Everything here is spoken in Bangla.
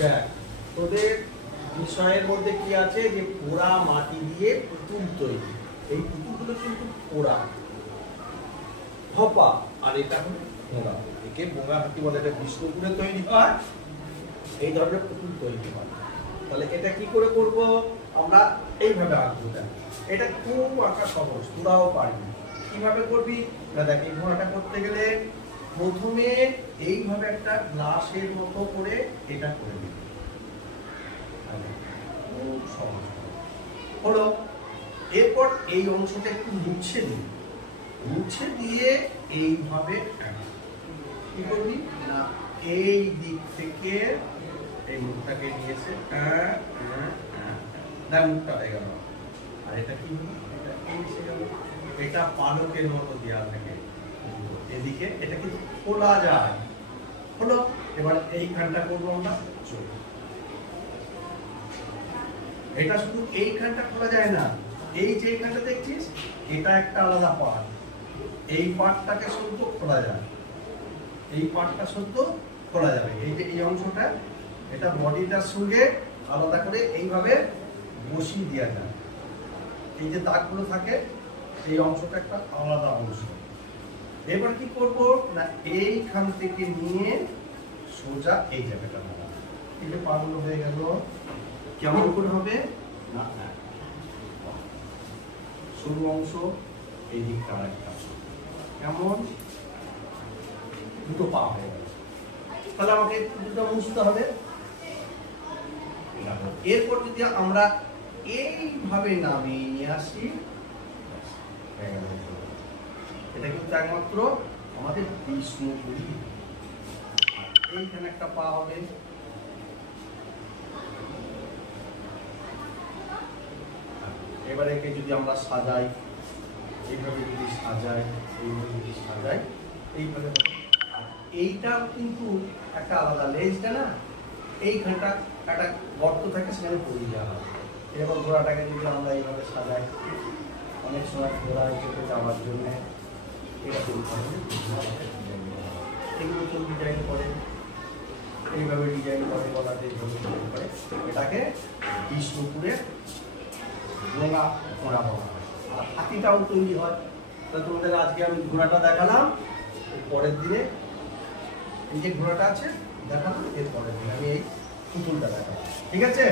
দেখ তোদের বিষয়ের মধ্যে কি আছে যে পোড়া মাটি দিয়ে পুতুল তৈরি। এই পুতুলগুলো কিন্তু পোড়া হপা, আর এটা হলো ভোঙা। একে ভোঙা হাতি বলে, এটা বিষ্ণুপুরে তৈরি হয়, এই ধরনের পুতুল তৈরি হয়। তাহলে এটা কি করে করব আমরা? এইভাবে আঁকবো। এটা খুব আঁকা সহজ, তোরাও পারবি। কিভাবে করবি না, দেখ এই ঘোড়াটা করতে গেলে প্রথমে এইভাবে একটা গ্লাসের মতো করে এটা করে দিবি। খুব সহজ হলো। এরপর এই অংশটা একটু মুছে দিবি, মুছে দিয়ে এইভাবে কি করবি না, এই দিক থেকে এই মুখটাকে নিয়েছে, মুখটা হয়ে গেল। আর এটা কি হলো, এটা এসে গেল। এটা পালকের মতো দেওয়া থাকে এদিকে, এটা কিন্তু খোলা যায়। হলো। এবার এইখানটা করবো আমরা চোখ। এটা শুধু এইখানটা খোলা যায় না, এই যে এইখানটা দেখছিস এটা একটা আলাদা পার্ট, এই পার্টটাকে শুধু খোলা যায়, এই পার্টটা শুধু খোলা যাবে। এই যে এই অংশটা, এটা বডিটার সঙ্গে আলাদা করে এইভাবে বসিয়ে দেওয়া যায়। এই যে দাগগুলো থাকে, এই অংশটা একটা আলাদা অংশ। এবার কি করব না, এইখান থেকে নিয়ে সোজা এই জায়গাটা লাগাবো। এই যে পাগুলো হয়ে গেল, কেমন করে হবে না, সরু অংশ এই দিকটা একটা কেমন দুটো পা হয়ে গেল। তাহলে আমাকে দুটো মুছতে হবে। এরপর যদি আমরা এইভাবে নামিয়ে নিয়ে আসি, এটা কিন্তু একমাত্র আমাদের বিষ্ণুপুরী। এইখানে একটা পা হবে, এবারে একে যদি আমরা সাজাই, এইভাবে যদি সাজাই, এইভাবে যদি সাজাই, এইভাবে এইটাও কিন্তু একটা আলাদা লেজটা না, এইখানটা একটা গর্ত থাকে, সেখানে পড়ে যাওয়া হয়। এবার ঘোড়াটাকে যদি আমরা এইভাবে সাজাই, অনেক সময় ঘোড়ায় চেপে যাওয়ার জন্য এরকম এগুলো কেউ ডিজাইন করে, এইভাবে ডিজাইন করে, গলাতে এইভাবে ডিজাইন করে। এটাকে বিষ্ণুপুরের ভোঙা ঘোড়া বলা হয়। আর হাতিটাও তৈরি হয়। তা তোমাদের আজকে আমি ঘোড়াটা দেখালাম, পরের দিনে এই যে ঘোড়াটা আছে দেখালাম, এর পরের দিনে আমি এই পুতুলটা দেখালাম। ঠিক আছে?